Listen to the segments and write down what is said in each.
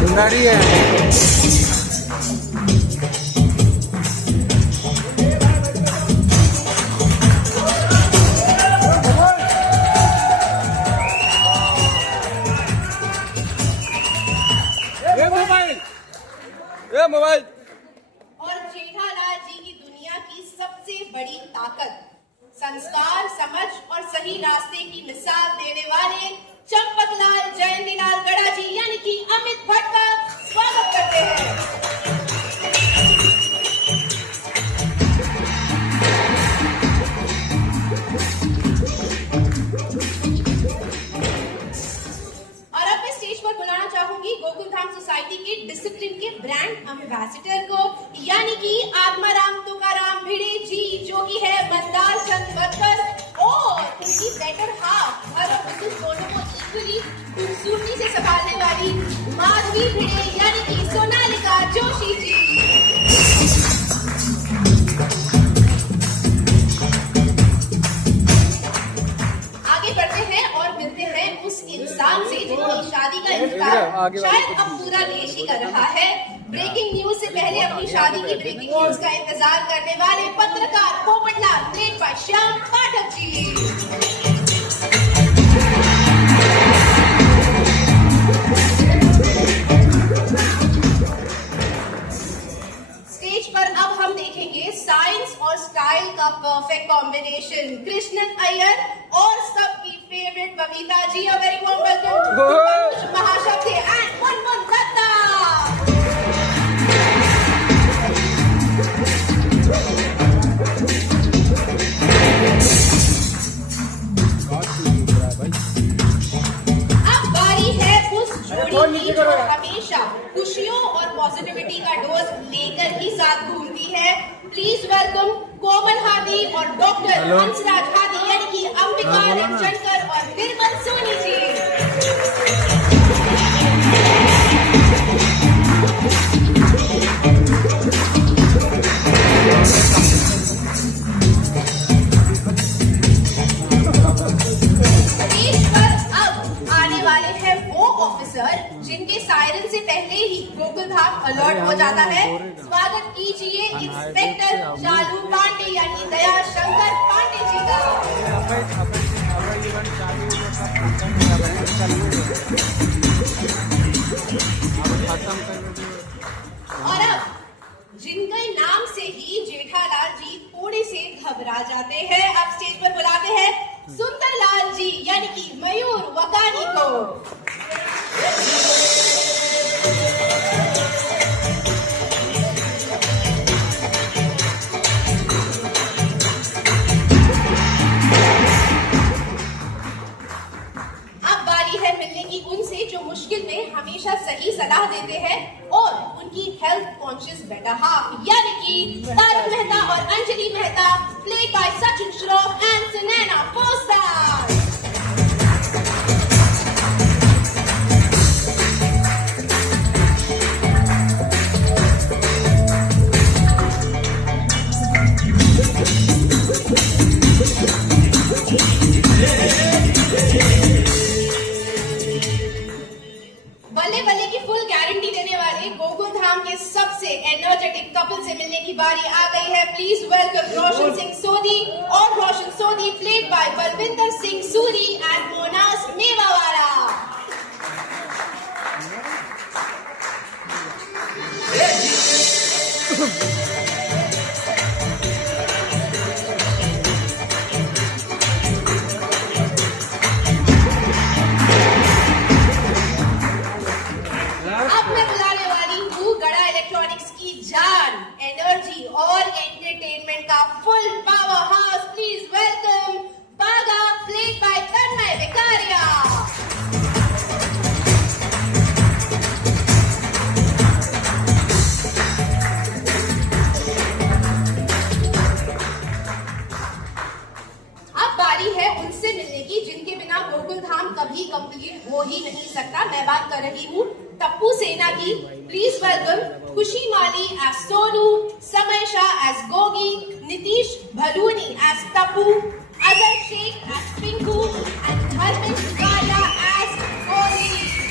अंदर ही है। मोबाइल और जेठालाल जी की दुनिया की सबसे बड़ी ताकत, संस्कार, समझ और सही रास्ते की मिसाल देने वाले चंपकलाल जयंतीलाल गड़ा जी यानी कि अमित भट्ट का स्वागत करते हैं। और अब मैं स्टेज पर बुलाना चाहूंगी गोकुलधाम सोसाइटी के डिसिप्लिन के ब्रांड एम्बेसडर को, यानी कि आत्माराम तुकाराम भिड़े जी, जो कि है मतदार संघ वर्कर, और उनकी बेटर हाफ और ऑफिस दोनों को इक्वली खूबसूरती से संभालने वाली माधवी भिड़े यानी कि सोनालिका जोशी जी। आगे बढ़ते हैं और मिलते हैं उस इंसान से जिनकी शादी का इंतजार शायद अब पूरा देश ही कर रहा है। ब्रेकिंग न्यूज से पहले अपनी शादी की ब्रेकिंग न्यूज का इंतजार करने वाले पत्रकार Popatlal plate bye Shyam Pathak ji. Stage पर अब हम देखेंगे साइंस और स्टाइल का परफेक्ट कॉम्बिनेशन, कृष्णन अय्यर और सबकी favourite Babita ji. A very warm welcome Mahashakti and Manmohan Datta. अब बारी है उस जोड़ी की जो हमेशा खुशियों और पॉजिटिविटी का डोज लेकर ही साथ घूमती है। प्लीज वेलकम कोमल हादी और डॉक्टर हंसराज हादी यानी कि अंबिका रविशंकर और निर्मल सोनी जी। जिनके सायरन से पहले ही गोकुलधाम अलर्ट हो जाता है। स्वागत कीजिए इंस्पेक्टर चालू पांडे यानी दया शंकर पांडे जी का। और अब जिनके नाम से ही जेठालाल जी थोड़े से घबरा जाते हैं, अब स्टेज पर बुलाते हैं सुंदरलाल जी यानी कि मयूर वकानी को। अब बारी है मिलने की उनसे जो मुश्किल में हमेशा सही सलाह देते हैं और उनकी हेल्थ कॉन्शियस बेटर हाफ यानी कि तारक मेहता और Anjali Mehta, played by Sachin Shroff and Sunaina Foster. बल्ले बल्ले की फुल गारंटी देने वाले गोकुलधाम के सबसे एनर्जेटिक कपल से मिलने की बारी आ गई है। प्लीज वेलकम रोशन सिंह सोनी और Roshan Soni, played by Balvinder Singh Suri and Monaz Mevawala. Energy और एंटरटेनमेंट का full powerhouse, please welcome Bagha, played by Tanmay Vekaria. अब बारी है उनसे मिलने की जिनके बिना गोकुलधाम कभी कंप्लीट हो ही नहीं सकता। मैं बात कर रही हूँ टप्पू सेना की। प्लीज वेलकम खुशी माली as Sonu, Samay Shah as Gogi, Nitish Bhaluni as Tappu, Ajay Sheikh as Pinku and Dharmesh Gaya as गोली।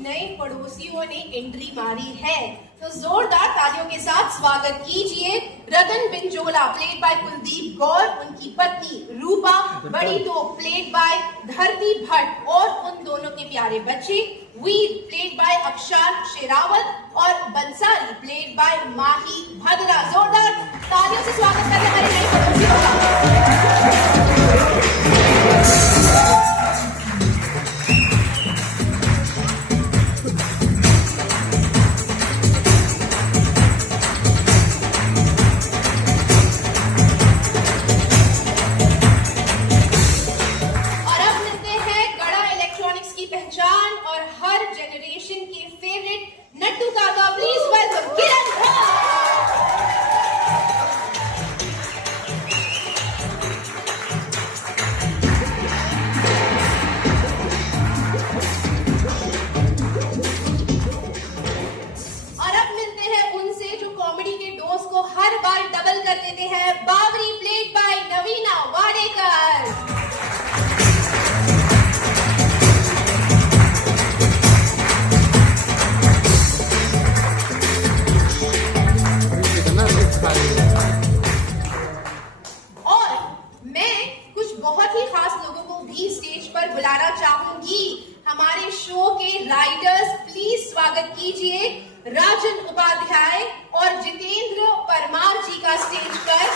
नए पड़ोसियों ने एंट्री मारी है, तो जोरदार तालियों के साथ स्वागत कीजिए रतन बिंजोला प्लेड बाय कुलदीप गौर, उनकी पत्नी रूपा, बड़ी तो प्लेड बाय धरती भट्ट और उन दोनों के प्यारे बच्चे वीर प्लेड बाय अक्षर शेरावत और बंसारी प्लेड बाय माही भद्रा। जोरदार तालियों से स्वागत करते हमारे नए पड़ोसियों का। पहचान और हर जनरेशन के फेवरेट नट्टू काका, प्लीज वेलकम किरण भट्ट। और अब मिलते हैं उनसे जो कॉमेडी के डोज को हर बार डबल कर देते हैं, बावरी प्लेड बाय नवीना वाडेकर। और मैं कुछ बहुत ही खास लोगों को भी स्टेज पर बुलाना चाहूंगी, हमारे शो के राइडर्स। प्लीज स्वागत कीजिए राजन उपाध्याय और जितेंद्र परमार जी का स्टेज पर।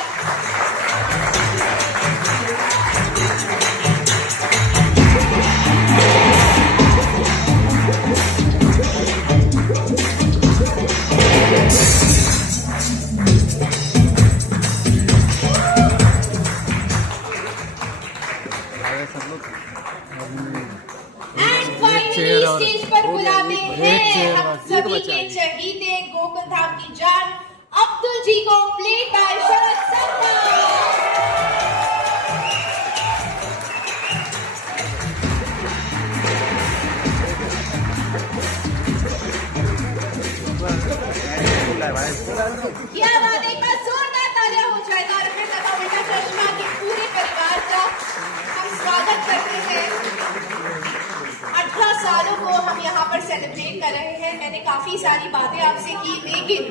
स्टेज पर बुलाते हैं हम सभी के चहीते गोकुल धाम की जान अब्दुल जी को, प्लेड बाय शरद शर्मा। क्या बात, एक बार जोरदार तालियां हो जाएगा और फिर तथा बेटा चश्मा के पूरे परिवार का हम स्वागत करते हैं। 18 सालों को हम यहाँ पर सेलिब्रेट कर रहे हैं। मैंने काफी सारी बातें आपसे की, लेकिन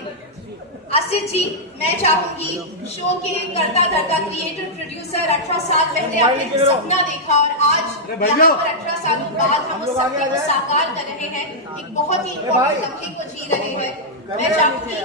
आसिफ जी, मैं चाहूंगी शो के करता धरता क्रिएटर प्रोड्यूसर 18 साल पहले आपने सपना देखा और आज यहाँ पर 18 सालों बाद हम उस सपने को साकार कर रहे हैं, एक बहुत ही इम्पोर्टेंट लम्हे को जी रहे हैं। मैं चाहूंगी